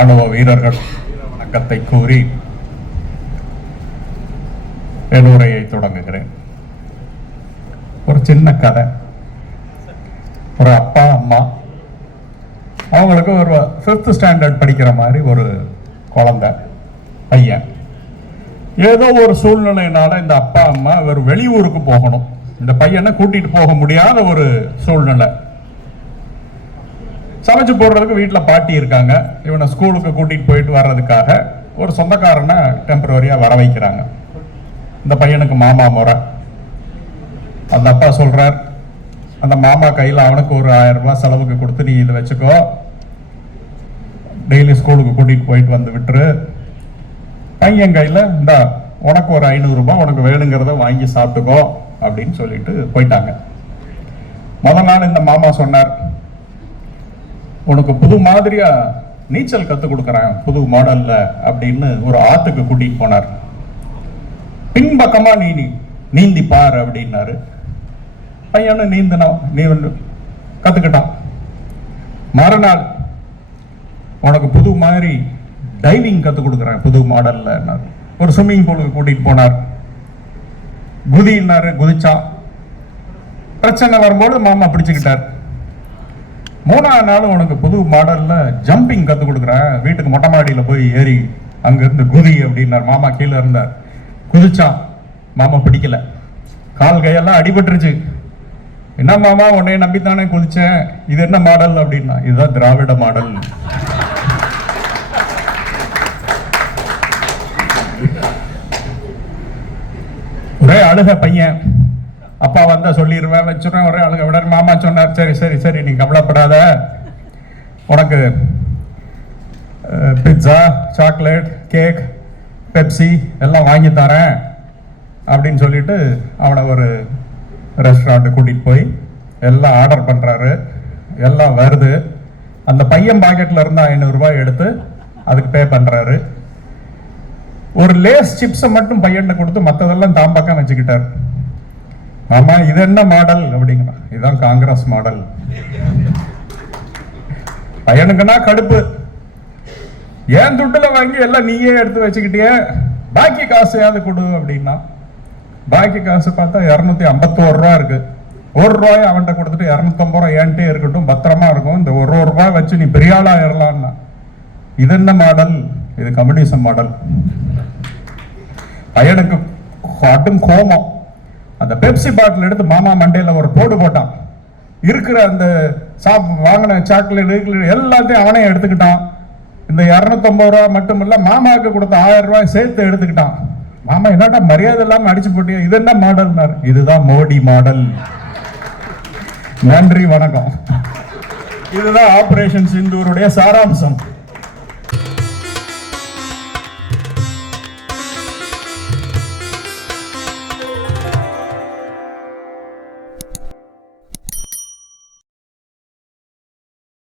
ராணுவ வீரர்கள் வணக்கத்தை கூறி என் உரையை தொடங்குகிறேன். ஒரு சின்ன கதை. ஒரு அப்பா அம்மா, அவங்களுக்கு ஒரு 5th ஸ்டாண்டர்ட் படிக்கிற மாதிரி ஒரு குழந்தை பையன். ஏதோ ஒரு சூழ்நிலையினால இந்த அப்பா அம்மா ஒரு வெளியூருக்கு போகணும். இந்த பையனை கூட்டிட்டு போக முடியாத ஒரு சூழ்நிலை. சமைச்சு போடுறதுக்கு வீட்டில் பாட்டி இருக்காங்க. இவனை ஸ்கூலுக்கு கூட்டிட்டு போயிட்டு வர்றதுக்காக ஒரு சொந்தக்காரனை டெம்பரரியா வர வைக்கிறாங்க. இந்த பையனுக்கு மாமா முறை. அந்த அப்பா சொல்றார், அந்த மாமா கையில் அவனுக்கு ஒரு 1000 ரூபாய் செலவுக்கு கொடுத்து நீ இதை வச்சுக்கோ, டெய்லி ஸ்கூலுக்கு கூட்டிட்டு போயிட்டு வந்து விட்டுரு. பையன் கையில் இந்த உனக்கு ஒரு 500 ரூபாய், உனக்கு வேணுங்கிறத வாங்கி சாப்பிட்டுக்கோ அப்படின்னு சொல்லிட்டு போயிட்டாங்க. முதல் நாள் இந்த மாமா சொன்னார், உனக்கு புது மாதிரியா நீச்சல் கற்றுக் கொடுக்குறேன் புது மாடல்ல அப்படின்னு ஒரு ஆத்துக்கு கூட்டிட்டு போனார். பின்பக்கமா நீந்தி பாரு அப்படின்னாரு. பையனும் நீ கத்துக்கிட்டான். மறுநாள் உனக்கு புது மாதிரி டைவிங் கற்றுக் கொடுக்குறேன் புது மாடல்ல ஒரு ஸ்விம்மிங் பூலுக்கு கூட்டிட்டு போனார். குதினாரு, குதிச்சான். பிரச்சனை வரும்போது மாமா பிடிச்சுக்கிட்டார். 3ஆவது நாள் உனக்கு புது மாடல்ல ஜம்பிங் கத்து கொடுக்குறேன், வீட்டுக்கு மொட்டை மாடியில போய் ஏறி அங்க இருந்து குதி அப்படின்னார். மாமா கீழே இருந்தார். குதிச்சான். மாமா பிடிக்கல, கால் கையெல்லாம் அடிபட்டுருச்சு. என்ன மாமா, உன்னைய நம்பித்தானே குதிச்சேன், இது என்ன மாடல் அப்படின்னா, இதுதான் திராவிட மாடல். ஒரே அழுக பையன். அப்பா வந்தா சொல்லிடுவேன், வச்சுருவேன், ஒரே அழுக விட. மாமா சொன்னார், சரி சரி சரி நீ கவலைப்படாத, உனக்கு பிட்சா, சாக்லேட், கேக், பெப்சி எல்லாம் வாங்கி தரேன் அப்படின்னு சொல்லிட்டு அவனை ஒரு ரெஸ்டாரண்ட்டு கூட்டிட்டு போய் எல்லாம் ஆர்டர் பண்றாரு. எல்லாம் வருது. அந்த பையன் பாக்கெட்ல இருந்து 500 ரூபாய் எடுத்து அதுக்கு பே பண்றாரு. ஒரு லேஸ் சிப்ஸை மட்டும் பையன் கொடுத்து மற்றதெல்லாம் தாம் பக்கம் வச்சுக்கிட்டார். ஆமா, இது என்ன மாடல் அப்படிங்கிற, இதுதான் காங்கிரஸ் மாடல். பையனுக்குன்னா கடுப்பு. ஏன் துட்டுல வாங்கி எல்லாம் நீயே எடுத்து வச்சுக்கிட்டிய, பாக்கி காசையாவது கொடு அப்படின்னா. பாக்கி காசு பார்த்தா 251 ரூபா இருக்கு. 1 ரூபாய் அவன்கிட்ட கொடுத்துட்டு 250 ரூபாய் ஏன்ட்டே இருக்கட்டும், பத்திரமா இருக்கும், இந்த 1 ரூபாய் வச்சு நீ பெரிய ஆளா ஏறலாம்னா. இது என்ன மாடல், இது கம்யூனிசம் மாடல். பையனுக்கு காட்டும் கோபம். அந்த பெப்சி பாட்டில் எடுத்து மாமா மண்டையில ஒரு போடு போட்டான். இருக்கிற அந்த வாங்கின சாக்லேட் எல்லாத்தையும் அவனே எடுத்துக்கிட்டான். இந்த 250 ரூபா மட்டும் இல்ல, மாமாவுக்கு கொடுத்த 1000 ரூபாய் சேர்த்து எடுத்துக்கிட்டான். மாமா என்னடா மரியாதை இல்லாம அடிச்சு போட்டியா, இது என்ன மாடல், இதுதான் மோடி மாடல். நன்றி, வணக்கம். இதுதான் ஆபரேஷன் சிந்தூருடைய சாராம்சம்.